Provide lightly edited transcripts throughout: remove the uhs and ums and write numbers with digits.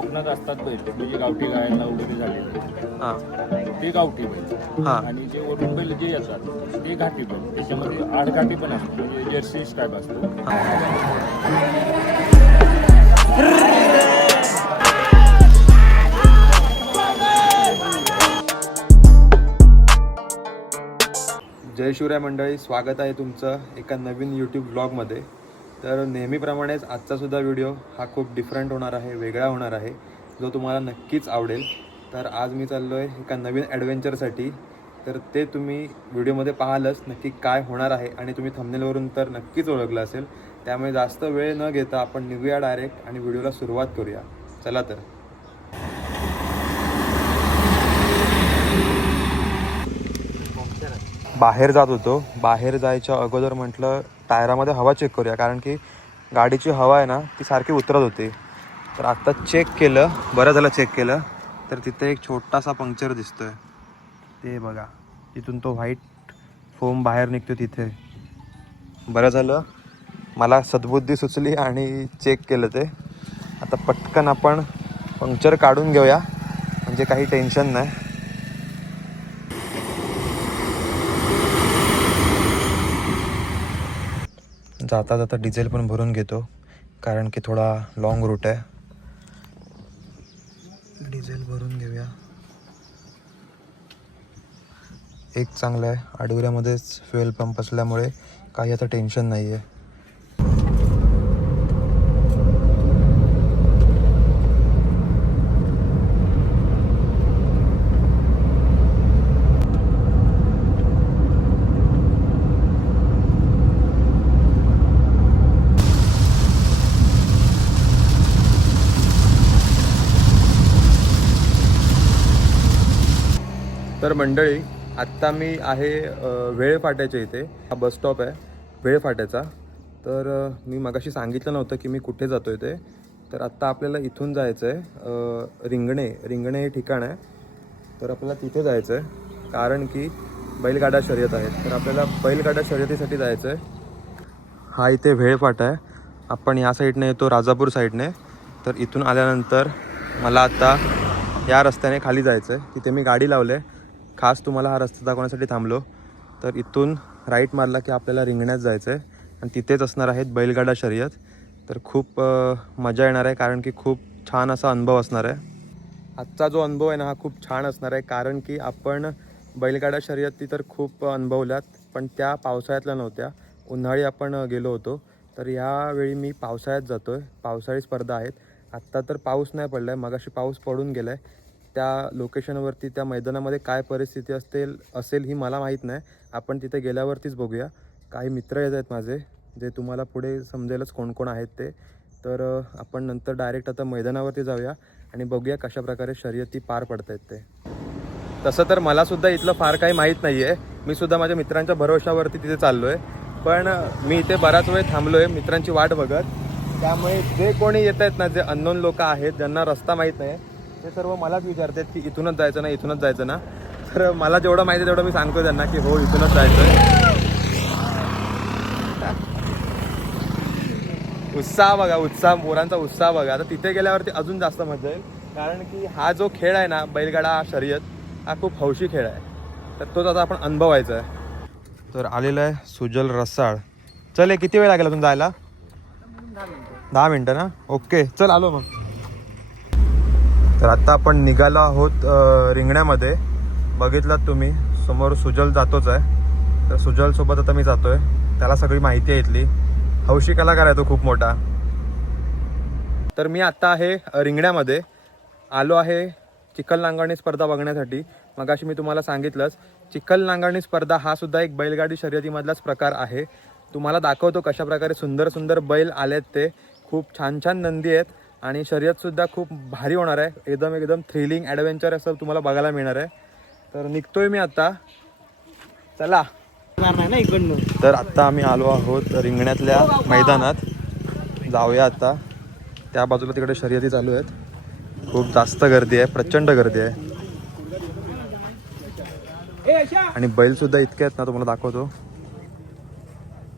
कोकणात असतात बैल म्हणजे गावठी गायांना वगैरे झालेले ते गावठी बैल आणि जे वरून बैल जे येतात ते घाटी बैल. त्याच्यामध्ये आडघाटी पण असतो म्हणजे जर्सी टाईप असतो. जय शिवराय मंडळी, स्वागत आहे तुमचं एका नवीन यूट्यूब ब्लॉगमध्ये. तर नेहमीप्रमाणेच आजचासुद्धा व्हिडिओ हा खूप डिफरंट होणार आहे, वेगळा होणार आहे, जो तुम्हाला नक्कीच आवडेल. तर आज मी चाललो आहे एका नवीन ॲडव्हेंचरसाठी. तर ते तुम्ही व्हिडिओमध्ये पाहालच नक्की काय होणार आहे आणि तुम्ही थंबनेलवरून तर नक्कीच ओळखलं असेल. त्यामुळे जास्त वेळ न घेता आपण निघूया डायरेक्ट आणि व्हिडिओला सुरुवात करूया. चला तर. बाहेर जात होतो. बाहेर जायच्या अगोदर म्हटलं टायरामध्ये हवा चेक करूया, कारण की गाडीची हवा आहे ना ती सारखी उतरत होती. तर आत्ता चेक केलं, बरं झालं चेक केलं. तर तिथे एक छोटासा पंक्चर दिसतोय, ते बघा. तिथून तो व्हाईट फोम बाहेर निघतो तिथे. बरं झालं मला सद्बुद्धी सुचली आणि चेक केलं ते. आता पटकन आपण पंक्चर काढून घेऊया, म्हणजे काही टेन्शन नाही. जाता जाता डिझेल पण भरून घेतो, कारण की थोडा लॉंग रूट आहे. डिझेल भरून घेऊया. एक चांगलं आहे, आडवऱ्यामध्येच फ्युएल पंप असल्यामुळे काही आता टेन्शन नाही आहे. तर मंडळी, आत्ता मी आहे वेळ फाट्याच्या इथे. हा बस स्टॉप आहे वेळ फाट्याचा. तर मी मगाशी सांगितलं नव्हतं की मी कुठे जातो आहे ते. तर आत्ता आपल्याला इथून जायचं आहे रिंगणे हे ठिकाण आहे. तर आपल्याला तिथे जायचं आहे, कारण की बैलगाडा शर्यत आहेत. तर आपल्याला बैलगाडा शर्यतीसाठी जायचं आहे. हा इथे वेळ फाटा आहे. आपण या साईडने येतो राजापूर साईडने. तर इथून आल्यानंतर मला आता या रस्त्याने खाली जायचं आहे. तिथे मी गाडी लावले, खास तुम्हाला हा रस्ता दाखवण्यासाठी थांबलो. तर इथून राईट मारला की आपल्याला रिंगण्यात जायचं आहे आणि तिथेच असणार आहेत बैलगाडा शर्यत. तर खूप मजा येणार आहे, कारण की खूप छान असा अनुभव असणार आहे. आजचा जो अनुभव आहे ना हा खूप छान असणार आहे, कारण की आपण बैलगाडा शर्यती तर खूप अनुभवल्यात, पण त्या पावसाळ्यातल्या नव्हत्या. उन्हाळी आपण गेलो होतो. तर यावेळी मी पावसाळ्यात जातो आहे. पावसाळी स्पर्धा आहेत. आत्ता तर पाऊस नाही पडला आहे, मगाशी पाऊस पडून गेला आहे. त्या लोकेशनवरती त्या मैदानामध्ये काय परिस्थिती असेल ही मला माहीत नाही. आपण तिथे गेल्यावरतीच बघूया. काही मित्र येत आहेत माझे, जे तुम्हाला पुढे समजेलच कोण कोण आहेत ते. तर आपण नंतर डायरेक्ट आता मैदानावरती जाऊया आणि बघूया कशा प्रकारे शर्यती पार पडत आहेत ते. तसं तर मलासुद्धा इथलं फार काही माहीत नाही आहे. मी सुद्धा माझ्या मित्रांच्या भरोशावरती तिथे चाललो आहे. पण मी इथे बराच वेळ थांबलो आहे मित्रांची वाट बघत. त्यामुळे जे कोणी येत आहेत ना, जे अननोन लोक आहेत, ज्यांना रस्ता माहीत नाही, ते सर्व मलाच विचारतात की इथूनच जायचं ना, इथूनच जायचं ना. तर मला जेवढं माहिती आहे तेवढं मी सांगतो त्यांना की हो, इथूनच जायचं आहे. उत्साह बघा, पोरांचा उत्साह बघा. आता तिथे गेल्यावरती अजून जास्त मजा येईल, कारण की हा जो खेळ आहे ना बैलगाडा शर्यत, हा खूप हौशी खेळ आहे. तर तोच आता आपण अनुभवायचा आहे. तर आलेलं आहे सुजल रसाळ. चल, किती वेळ लागेल तुम्ही जायला? 10 मिनटं ना. ओके, चल आलो मग. तर आता आपण निघालो आहोत रिंगण्यामध्ये. बघितलात तुम्ही समोर सुजल जातोच आहे. तर सुजलसोबत आता मी जातो आहे. त्याला सगळी माहिती आहे इथली. हौशी कलाकार आहे तो खूप मोठा. तर मी आत्ता आहे रिंगण्यामध्ये. आलो आहे चिखल नांगरणी स्पर्धा बघण्यासाठी. मगाशी मी तुम्हाला सांगितलंच, चिखल नांगरणी स्पर्धा हा सुद्धा एक बैलगाडी शर्यतीमधलाच प्रकार आहे. तुम्हाला दाखवतो कशा प्रकारे सुंदर सुंदर बैल आलेत ते. खूप छान छान नंदी आहेत आणि शर्यतसुद्धा खूप भारी होणार आहे. एकदम थ्रिलिंग ॲडव्हेंचर असं तुम्हाला बघायला मिळणार आहे. तर निघतोय मी आता. चला. तर आत्ता आम्ही आलो आहोत रिंगण्यातल्या मैदानात. जाऊया आता. त्या बाजूला तिकडे शर्यती चालू आहेत. खूप जास्त गर्दी आहे, प्रचंड गर्दी आहे. आणि बैलसुद्धा इतके आहेत ना, तुम्हाला दाखवतो.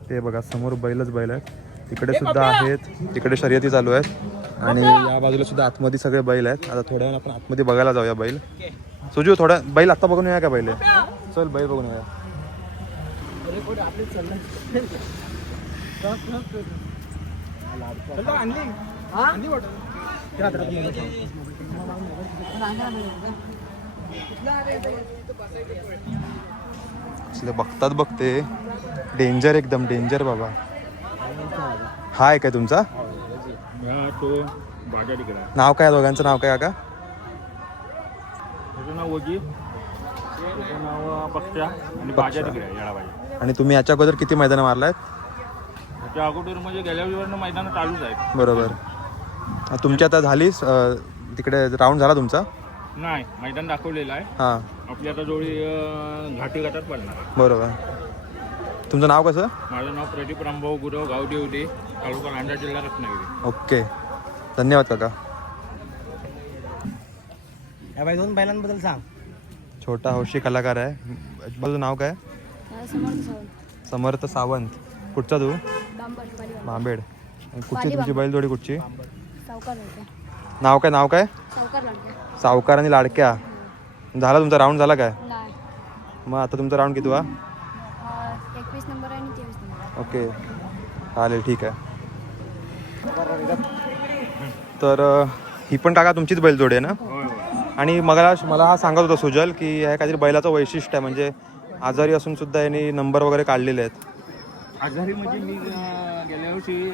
ते बघा समोर बैल आहेत. तिकडे सुद्धा आहेत, तिकडे शर्यती चालू आहेत. आणि या बाजूला सुद्धा आतमध्ये सगळे बैल आहेत. आता थोड्या वेळानं आपण आतमध्ये बघायला जाऊया बैल. सुजू थोड्या बैल आत्ता बघून येऊया का बैल? चल बैल बघून येऊया. असले बघतात बघते डेंजर, एकदम डेंजर बाबा. हा आहे काय तुमचा? तो बाजा तिकडे. नाव काय दोघांचं नाव काय काका? त्याचं नाव वजी, त्याचं नाव पक्षा आणि बाजा तिकडे येडाबाजी. आणि तुम्ही याच्या अगोदर किती मैदानं मारलायत? त्याच्या अगोदर म्हणजे गेल्या वेळेवरनं मैदान चालूच आहेत. बरोबर. तुमची आता झाली तिकडे राऊंड झाला तुमचा? नाही, मैदान दाखवलेलं आहे. हां आपली आता जोडी घाटी गटात पडणार आहे. बरोबर. तुमचं नाव कसं? माझं नाव प्रदीप रामभाऊ गुरव, गाव देवडे, तालुका लांजा, जिल्हा रत्नागिरी. ओके, धन्यवाद काका. या बाई दोन बैलांबद्दल सांग. छोटा हौशी कलाकार आहे. तुझं नाव काय? समर्थ सावंत. कुठचा तू? बांबेड. कुठची तुमची बैलजोडी कुठची? नाव काय? नाव काय? सावकार आणि लाडक्या. झाला तुमचा राऊंड झाला काय? मग आता तुमचा राऊंड किती वा? 21 नंबर आणि 23 नंबर. ओके चालेल, ठीक आहे. तर ही पण काका तुमचीच बैलजोडी आहे ना? होय होय. आणि मला हा सांगत होता सुजल की ह्या काहीतरी बैलाचं वैशिष्ट्य आहे, म्हणजे आजारी असून सुद्धा यांनी नंबर वगैरे काढलेले आहेत. आजारी म्हणजे मी गेल्या वर्षी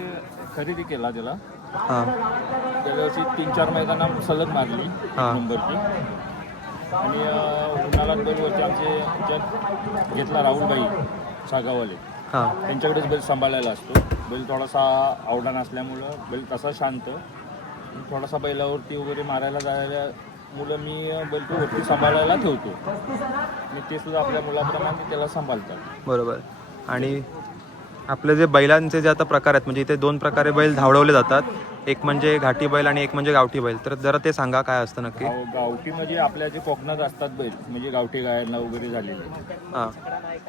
खरेदी केला त्याला. हां गेल्या वर्षी 3-4 मैदानं सलग मारली हां. नंबरची. आणि उन्हाळ्यात बैलवरती आमचे घेतला राहुलबाई सागावाले, हां त्यांच्याकडेच बैल सांभाळायला असतो. बैल थोडासा आवडा नसल्यामुळं बैल तसा शांत, थोडासा बैलावरती वगैरे मारायला जायला मुलं मी बैल तो वरती सांभाळायला ठेवतो आणि ते सुद्धा आपल्या मुलाप्रमाणे त्याला सांभाळतात. बरोबर. आणि आपले जे बैलांचे जे आता प्रकार आहेत, म्हणजे इथे 2 प्रकारे बैल धावडवले जातात. एक म्हणजे घाटी बैल आणि एक म्हणजे गावठी बैल. तर जरा ते सांगा काय असतं नक्की? गावठी म्हणजे आपल्या जे कोकणात असतात बैल, म्हणजे गावठी गायला वगैरे झालेले, हां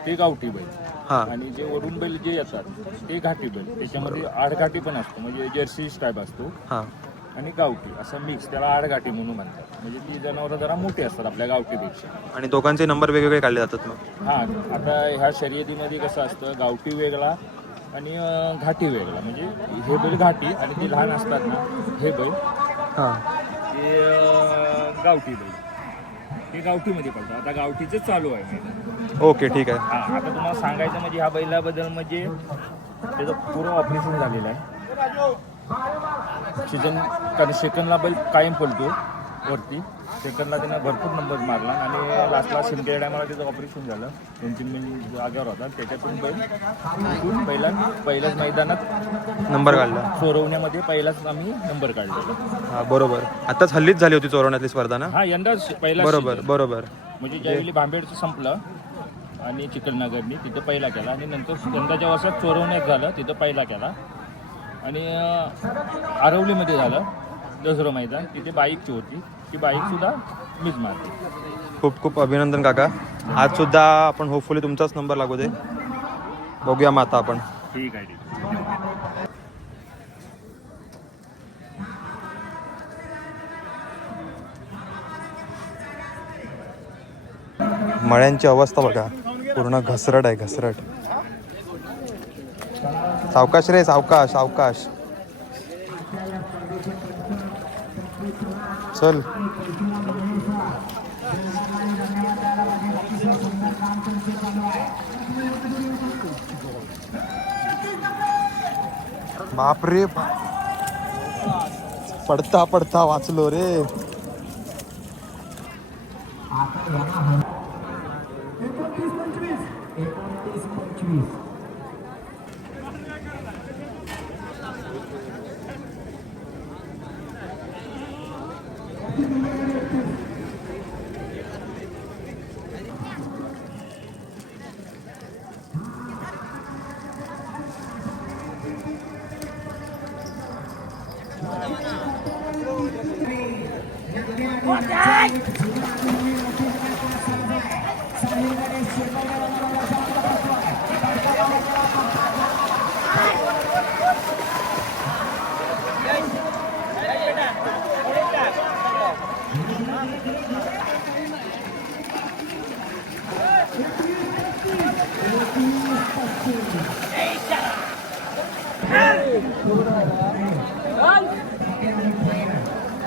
ते गावठी बैल. हां आणि जे वरून बैल जे येतात ते घाटी बैल. त्याच्यामध्ये आडघाटी पण असतो, म्हणजे जर्सी टाईप असतो, हां आणि गावठी असं मिक्स, त्याला आडघाटी म्हणून म्हणतात. म्हणजे ती जनावरं जरा मोठी असतात आपल्या गावठीपेक्षा. आणि दोघांचे नंबर वेगवेगळे काढले जातात मग? हां, आता ह्या शर्यतीमध्ये कसं असतं, गावठी वेगळा आणि घाटी वेगळा. म्हणजे हे बैल घाटी आणि ते लहान असतात ना, हे बैल हां ते गावठी बैल, ते गावठीमध्ये पडतात. आता गावठीच चालू आहे मैदान. ओके ठीक आहे. हां, आता तुम्हाला सांगायचं म्हणजे ह्या बैलाबद्दल, म्हणजे त्याचं पुरं ऑपरेशन झालेलं आहे. सीझन, कारण सेकंडला बैल कायम पडतो वरती. सेकंडला त्यानं भरपूर नंबर मारला आणि लास्टला शिंदे टायमाला त्याचं ऑपरेशन झालं. 2-3 महिने जागेवर होता. त्याच्यातून बैल पहिल्याच मैदानात नंबर काढला. चोरवण्यामध्ये पहिलाच आम्ही नंबर काढलेला. हां बरोबर. आताच हल्लीच झाली होती चोरवण्यातली स्पर्धा ना? हा, यंदा पहिला बरोबर season. बरोबर. म्हणजे ज्यावेळी भांबेडचं संपलं आणि चिखलनगरनी तिथं पहिला केला, आणि नंतर यंदाच्या वर्षात चोरवण्यात झालं, तिथं पहिला केला. आणि आरवलीमध्ये झालं दुसरं मैदान, तिथे बाईकची होती, ती बाईकसुद्धा मीच मारली. खूप खूप अभिनंदन काका. आज सुद्धा आपण होपफुली तुमचाच नंबर लागू दे. बघूया मग आता आपण. ठीक आहे, ठीक आहे. मळ्यांची अवस्था बघा, पूर्ण घसरट आहे, घसरट. सावकाश रे, सावकाश सावकाश. चल. बापरे, पडता पडता वाचलो रे.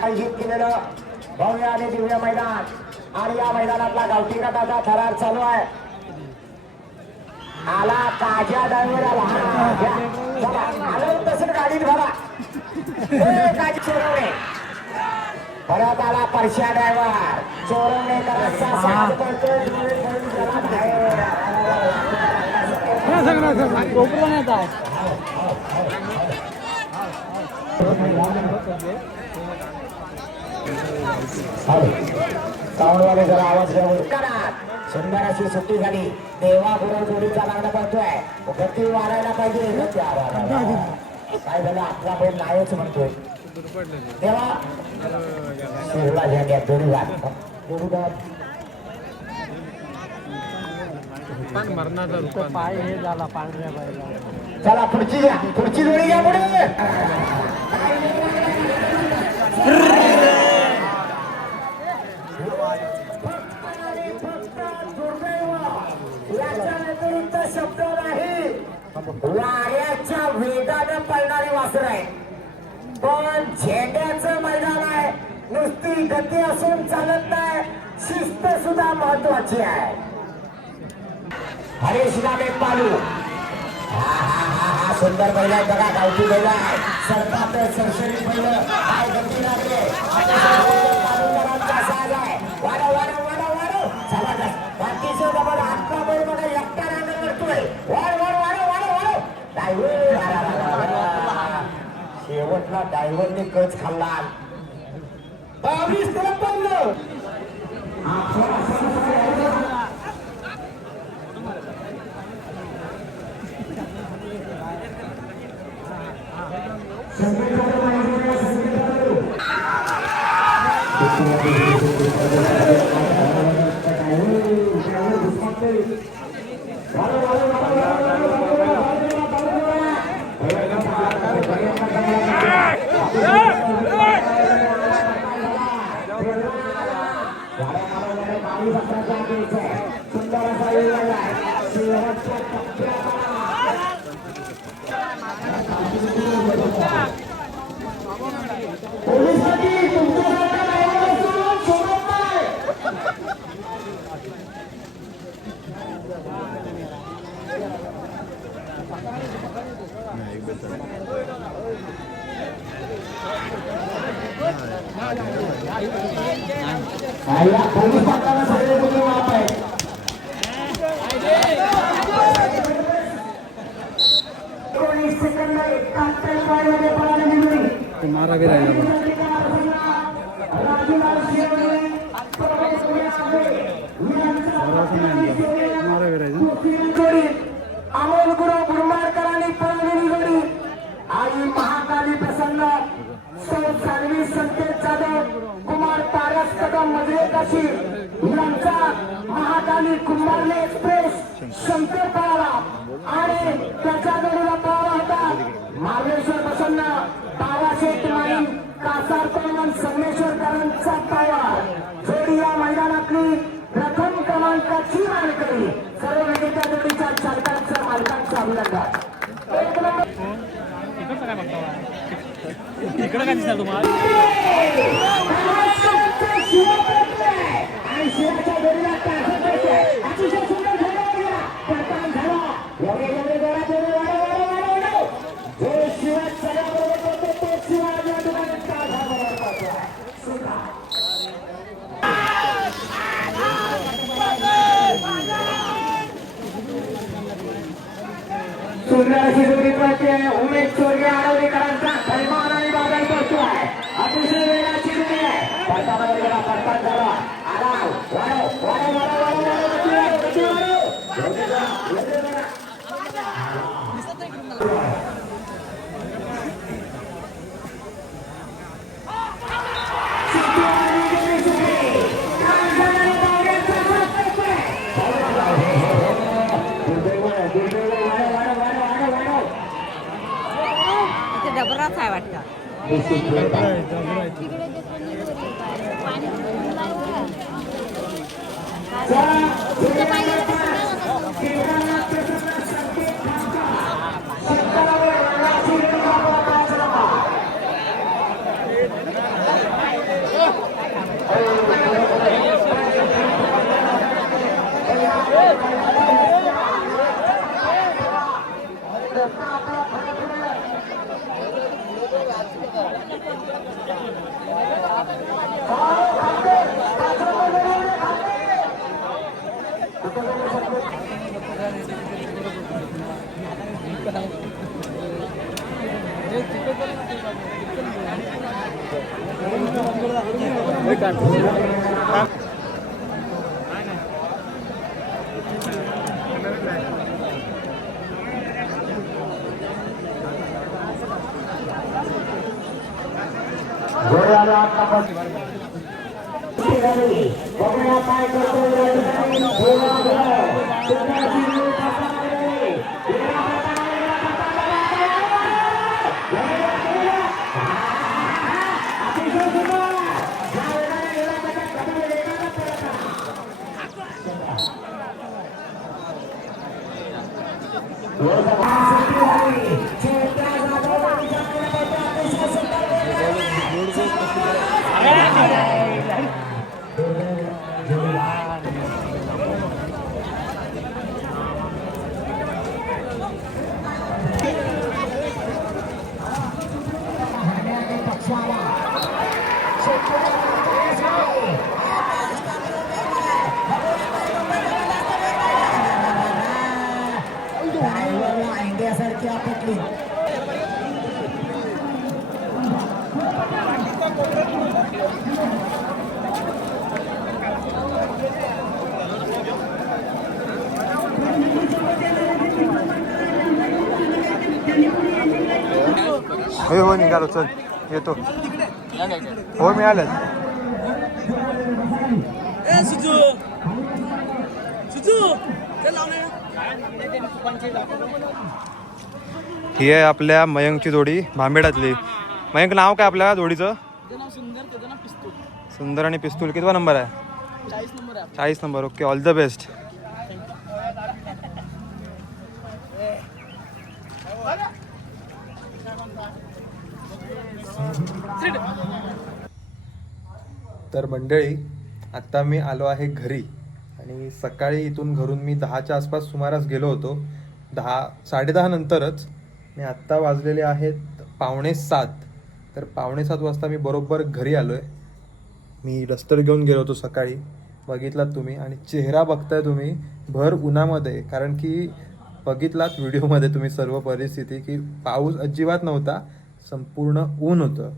आयोजित केलेलं भव्य आणि दिव्य मैदान आणि या मैदानातला गावठी गटाचा थरार चालू आहे. आला ताज्या ड्रायव्हर आला. हा, घ्या. चला, आलं तसं गाडीत भरा. काजी चोरवणे परत आला परश्या ड्रायव्हर चोरवणे करायचा साथ करतो. साऊंडवाले जरा आवाज घ्या. सुंदर अशी सुट्टी झाली. देवा गुरु जोडीचा लागला पडतोय. गती वाढायला पाहिजे. काय झालं आपला बैल नाहीच म्हणतोय तेव्हा शिवला झेंड्यात जोडीदार पाय हे झाला पांढऱ्या बाईला. चला पुढची घ्या. पुढची जोडी घ्या पुढे. याच्या व्यतिरिक्त शब्द नाही. वाऱ्याच्या वेगानं पळणारे वासर आहे. पण झेंड्याचं मैदान आहे. नुसती गती असून चालत नाही. शिस्त सुद्धा महत्वाची आहे. हरेश नामे पालू हा सुंदर बैल आहे बघा. गावठी बैल आहे. सरपात सरसरी बैल काय गती लागले. वाढव वाढव वाढव वाढव. जबरदस्त बाकीचे जबर आत्ता बैल बघा एकटा रांगण करतोय. वाढ वाढ वाढव वाढव वाढव. शेवटला ड्रायव्हरने कच खाल्ला. 22 तरफ पडलं. मारा भी राहिला मारा भी राहिला. अमोल गुरु बुरमाडकरांनी पळवलेली जोडी आई महाकाली प्रसन्न सौ सानवी संकेत जाधव कुमार पारस कदम मजरेकाशी यांचा महाकाली कुंभारले एक्सप्रेस संकेत पळाला आणि त्याच्या जोडीला पळाला होता मार्लेश्वर प्रसन्न बाबाशेठ माई कासार पैलवान संगमेश्वरकरांचा पावा. जोडी या मैदानातली प्रथम क्रमांकाची मालकरी. सर्व वेगळ्या जोडीच्या चालकांचं मालकांचं अभिनंदन. एक नंबर इकडे काय दिसणार तुम्हाला. आणि शिवाच्या जोडीला अतिशय सुंदर झाला. जो शिवाय सगळ्याबरोबर करतो तो शिवाय या ठिकाणी सुंदर अशी जोडी पळते. उमेश चोरगे आडवणीकरांचा सन्मान आणि बाजार करतो आहे. अतिशय वेगाची जोडी आहे. पडताना गेला पडतात झाला. आराम वाढव वाढव वाढव वाढव डबराच आहे वाटतं. तिकडे ते कोणी पाणी तुमच्या पाय गेलं तर सांगा ना. जोराला आतापासून बघूया काय करतो इंडियासारखी आपली हो निघालो चल येतो हो मिळालं ही आहे आपल्या मयंकची जोडी भांबेडातली. मयंक नाव काय आपल्या जोडीचं? सुंदर आणि पिस्तूल. कितवा नंबर आहे? 40 number. Okay, all the best. तर मंडळी आत्ता मी आलो आहे घरी आणि सकाळी इथून घरून मी 10च्या आसपास सुमारास गेलो होतो. 10-10:30 नंतरच. आणि आत्ता वाजलेले आहेत 6:45. तर 6:45 वाजता मी बरोबर घरी आलो आहे. मी डस्टर घेऊन गेलो होतो सकाळी, बघितलात तुम्ही. आणि चेहरा बघताय तुम्ही भर उन्हामध्ये, कारण की बघितलात व्हिडिओमध्ये तुम्ही सर्व परिस्थिती की पाऊस अजिबात नव्हता, संपूर्ण ऊन होतं.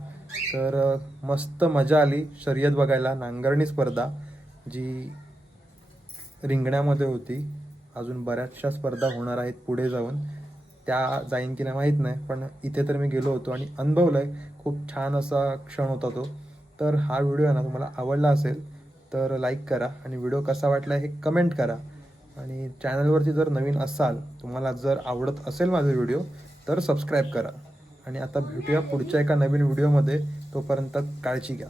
तर मस्त मजा आली शर्यत बघायला. नांगरणी स्पर्धा जी रिंगण्यामध्ये होती. अजून बऱ्याचशा स्पर्धा होणार आहेत पुढे जाऊन, त्या जाईन की नाही माहीत नाही, पण इथे तर मी गेलो होतो आणि अनुभवलं आहे. खूप छान असा क्षण होता तो. तर हा व्हिडिओ आहे ना तुम्हाला आवडला असेल तर लाईक करा आणि व्हिडिओ कसा वाटला हे कमेंट करा. आणि चॅनलवरती जर नवीन असाल, तुम्हाला जर आवडत असेल माझे व्हिडिओ तर सबस्क्राईब करा. आणि आता भेटूया पुढच्या एका नवीन व्हिडिओमध्ये. तोपर्यंत काळजी घ्या.